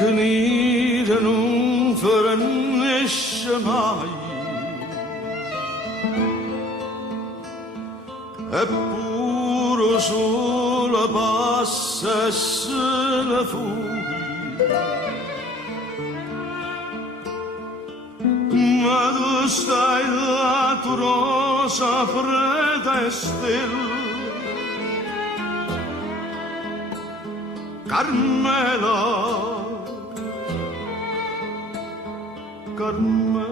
knie non vernisce mai. Eppure solo passa e se ne fugge. Ma tu stai là, tu rosa fredda e stella, Carmela, Carmela,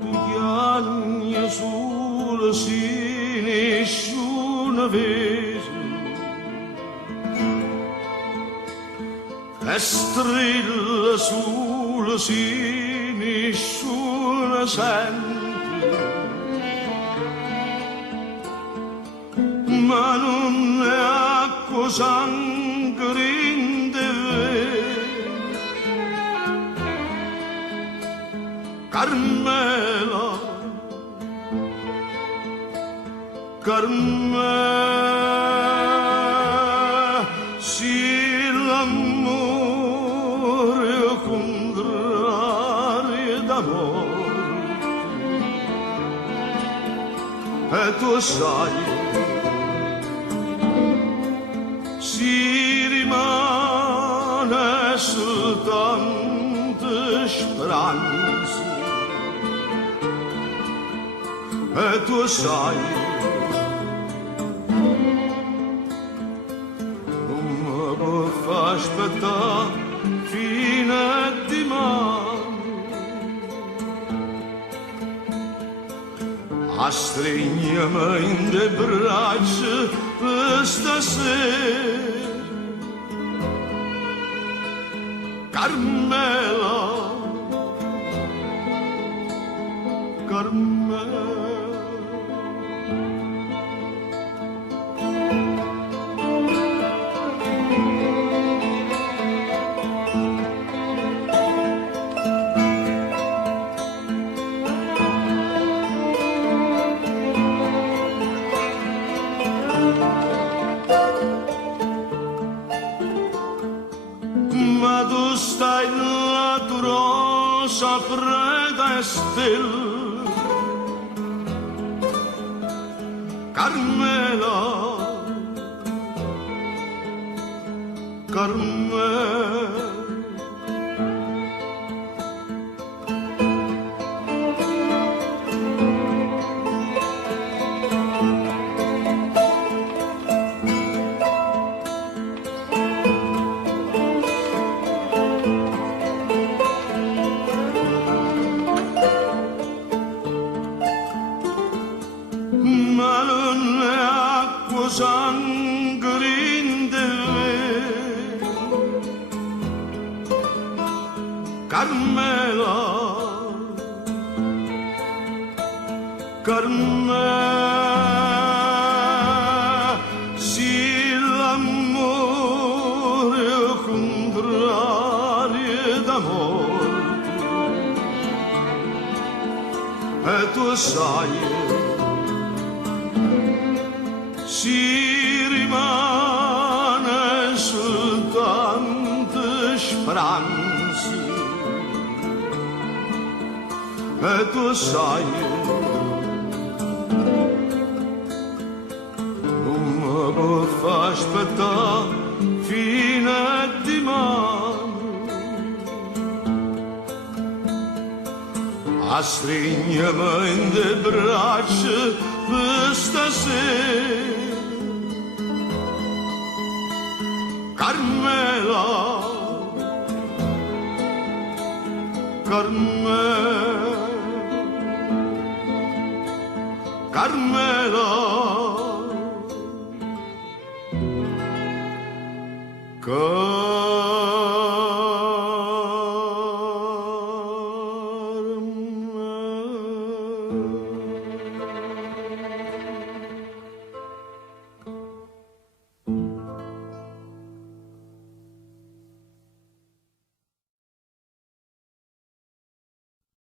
tu piangi sulla sì nessuno vede, e strilla sulla sì nessuno sente. Ma non è acqua sangue in Carmela, Carmela, sì l'amore contrario d'amore, e tu sai si rimane soltanto speranza, e tu sai non mi può far aspettare fino a domani, a stringermi in le braccia per stasera. Carmela, Carmela. Ma tu stai là, tu rosa fredda e stella, Carmela, Carmela. Ma non è acqua sangue in Carmela, Carmela, sì l'amore contrario d'amore, e tu sai si rimane soltanto speranza, e tu sai non mi può far aspettare fino a domani, a stringermi in le braccia per stasera. Carmela, Carmela, Carmela, Carmela.